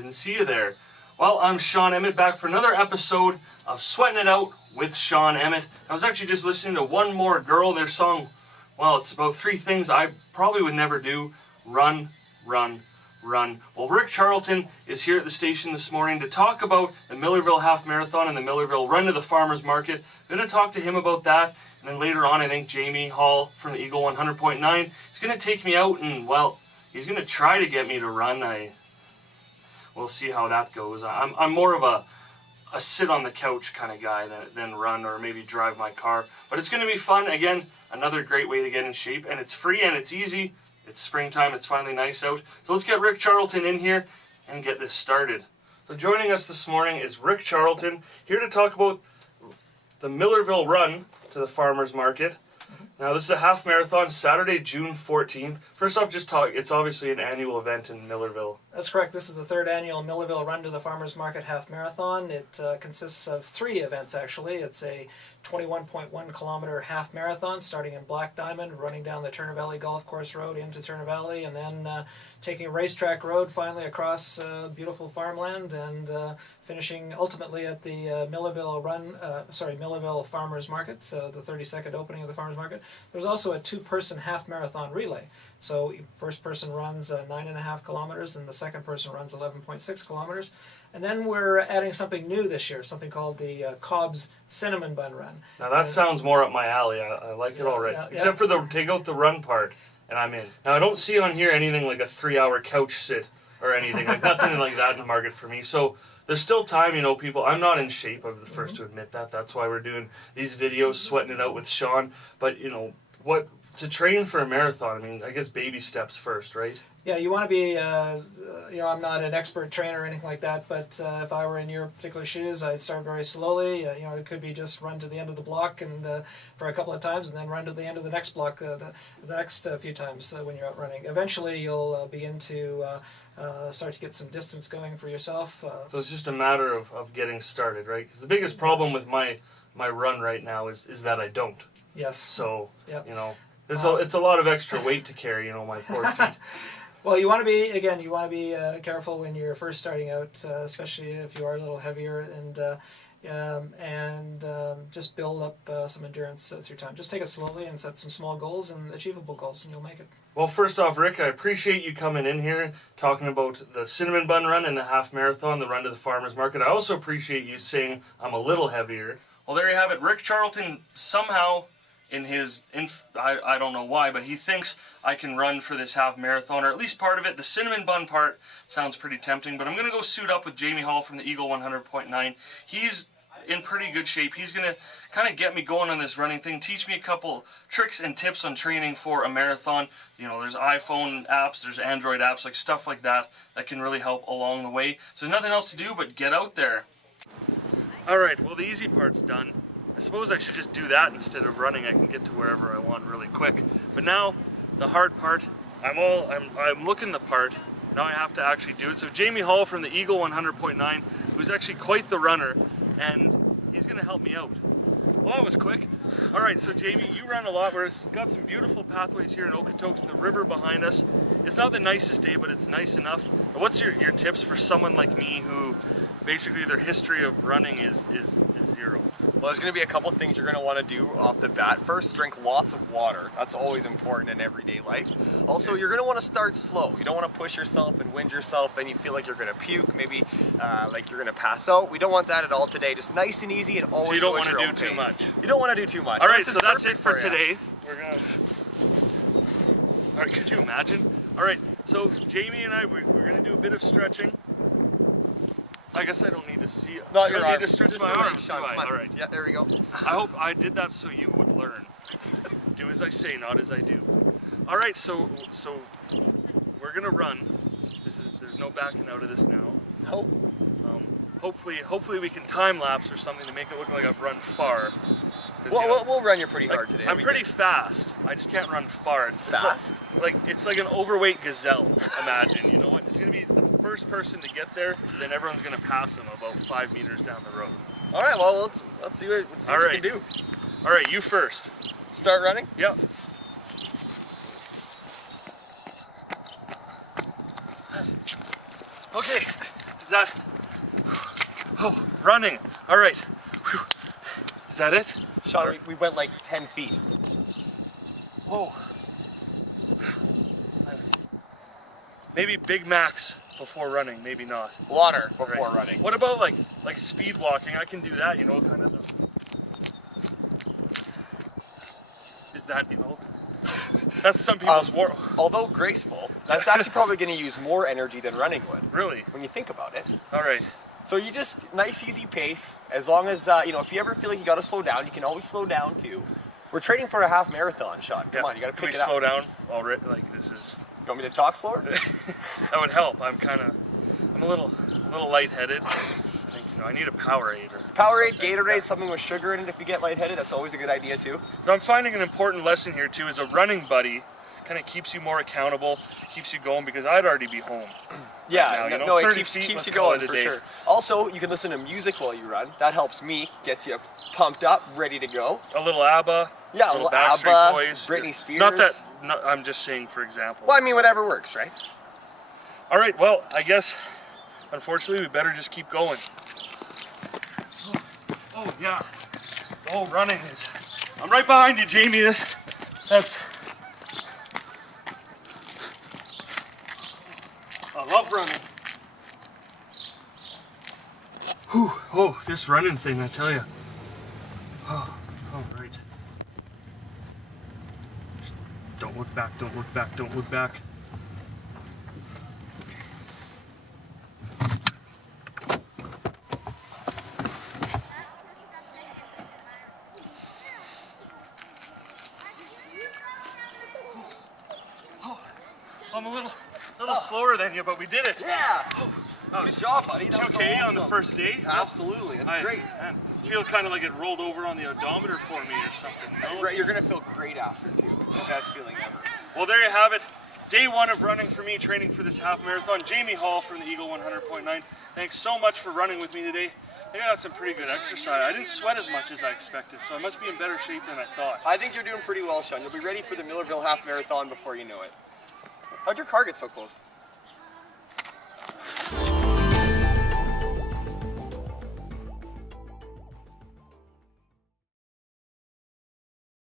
Didn't see you there. Well, I'm Sean Emmett, back for another episode of Sweating It Out with Sean Emmett. I was actually just listening to One More Girl, their song. Well, it's about 3 things I probably would never do. Run, run, run. Well, Rick Charlton is here at the station this morning to talk about the Millarville Half Marathon and the Millarville Run to the Farmers Market. I'm going to talk to him about that. And then later on, I think Jayme Hall from the Eagle 100.9 is going to take me out and, well, he's going to try to get me to run. We'll see how that goes. I'm more of a sit on the couch kind of guy than run or maybe drive my car. But it's going to be fun. Again, another great way to get in shape. And it's free and it's easy. It's springtime. It's finally nice out. So let's get Rick Charlton in here and get this started. So joining us this morning is Rick Charlton, here to talk about the Millarville Run to the Farmers Market. Now, this is a half marathon, Saturday, June 14th. First off, it's obviously an annual event in Millarville. That's correct. This is the 3rd annual Millarville Run to the Farmers Market Half Marathon. It consists of 3 events, actually. It's a 21.1 kilometer half marathon starting in Black Diamond, running down the Turner Valley Golf Course Road into Turner Valley, and then taking a racetrack road finally across beautiful farmland, and finishing ultimately at the Millarville Farmers Market, so the 32nd opening of the Farmers Market. There's also a 2-person half marathon relay. So first person runs 9.5 kilometers and the second person runs 11.6 kilometers. And then we're adding something new this year, something called the Cobb's Cinnamon Bun Run. Now that sounds more up my alley. I like it already. Except for the take out the run part, and I'm in. Now I don't see on here anything like a 3-hour couch sit or anything, like nothing like that in the market for me. So there's still time, you know, people. I'm not in shape. I'm the first to admit that. That's why we're doing these videos, sweating it out with Sean. But, you know, to train for a marathon, I mean, I guess baby steps first, right? Yeah, you want to be, I'm not an expert trainer or anything like that, but if I were in your particular shoes, I'd start very slowly. It could be just run to the end of the block and for a couple of times, and then run to the end of the next block the next few times when you're out running. Eventually, you'll begin to start to get some distance going for yourself. So it's just a matter of getting started, right? Because the biggest problem with my run right now is that I don't. Yes. So, you know, it's a lot of extra weight to carry, you know, my poor feet. Well, you want to be careful when you're first starting out, especially if you are a little heavier, and just build up some endurance through time. Just take it slowly and set some small goals and achievable goals, and you'll make it. Well, first off, Rick, I appreciate you coming in here talking about the Cinnamon Bun Run and the half marathon, the run to the Farmers Market. I also appreciate you saying I'm a little heavier. Well, there you have it. Rick Charlton somehow, I don't know why, but he thinks I can run for this half marathon, or at least part of it. The cinnamon bun part sounds pretty tempting, but I'm going to go suit up with Jayme Hall from the Eagle 100.9. He's in pretty good shape. He's going to kind of get me going on this running thing, teach me a couple tricks and tips on training for a marathon. You know, there's iPhone apps, there's Android apps, like stuff like that can really help along the way. So there's nothing else to do but get out there. Alright, well, the easy part's done. I suppose I should just do that instead of running. I can get to wherever I want really quick. But now, the hard part, I'm looking the part. Now I have to actually do it. So Jayme Hall from the Eagle 100.9, who's actually quite the runner, and he's going to help me out. Well, that was quick. All right, so Jayme, you run a lot. We've got some beautiful pathways here in Okotoks, the river behind us. It's not the nicest day, but it's nice enough. What's your tips for someone like me who basically their history of running is zero? Well, there's going to be a couple things you're going to want to do off the bat. First, drink lots of water. That's always important in everyday life. Also, you're going to want to start slow. You don't want to push yourself and wind yourself, and you feel like you're going to puke, maybe like you're going to pass out. We don't want that at all today. Just nice and easy, and always so you don't want to do too much. You don't want to do too much. All right, so that's it for today. All right, could you imagine? All right, so Jayme and I, we're going to do a bit of stretching. I guess I don't need to see it. No, I don't need to stretch my arms, do I? All right. Yeah, there we go. I hope I did that so you would learn. Do as I say, not as I do. All right, so we're gonna run. There's no backing out of this now. Nope. Hopefully we can time lapse or something to make it look like I've run far. We'll run you pretty hard today. I'm pretty fast. I just can't run far. Fast? It's like an overweight gazelle. Imagine. You know what? It's gonna be the first person to get there. Then everyone's gonna pass him about 5 meters down the road. All right. Well, let's see what you can do. All right. You first. Start running. Yep. Okay. Is that... Oh, running. All right. Whew. Is that it? Sean, we went like 10 feet. Oh. Maybe Big Macs before running, maybe not. Water before Right. running. What about like speed walking? I can do that, you know, kind of. Is that, you know? That's some people's war. Although graceful, that's actually probably going to use more energy than running would. Really? When you think about it. All right. So you just, nice easy pace, as long as, you know, if you ever feel like you got to slow down, you can always slow down too. We're training for a half marathon, Sean. Come on, you got to pick it up. Can we slow down already? Like this is... You want me to talk slower? That would help. I'm a little lightheaded. I think, you know, I need a Powerade or Powerade, something. Gatorade, something with sugar in it if you get lightheaded, that's always a good idea too. So I'm finding an important lesson here too, is a running buddy kind of keeps you more accountable, keeps you going, because I'd already be home. Yeah, now, you know, no, it 30 keeps feet, you let's call going it a for day. sure. Also, you can listen to music while you run. That helps me, gets you pumped up, ready to go. A little ABBA. Yeah, a little ABBA, Backstreet Boys. Britney Spears. Not that, I'm just saying for example. Well, I mean, whatever works, right? All right, well, I guess, unfortunately, we better just keep going. Oh yeah. Oh, running is... I'm right behind you, Jayme. That's... I love running. Whew. Oh, this running thing, I tell you. Oh, all right. Just don't look back, don't look back, don't look back. I'm a little slower than you, but we did it. Yeah! That Good was job, buddy. That was 2K on the awesome. first day. Absolutely, that's great. Man, I feel kind of like it rolled over on the odometer for me or something. No? Right, you're gonna feel great after too. It's the best feeling ever. Well, there you have it. Day one of running for me, training for this half marathon. Jayme Hall from the Eagle 100.9. Thanks so much for running with me today. I think I got some pretty good exercise. I didn't sweat as much as I expected, so I must be in better shape than I thought. I think you're doing pretty well, Sean. You'll be ready for the Millarville Half Marathon before you know it. How'd your car get so close?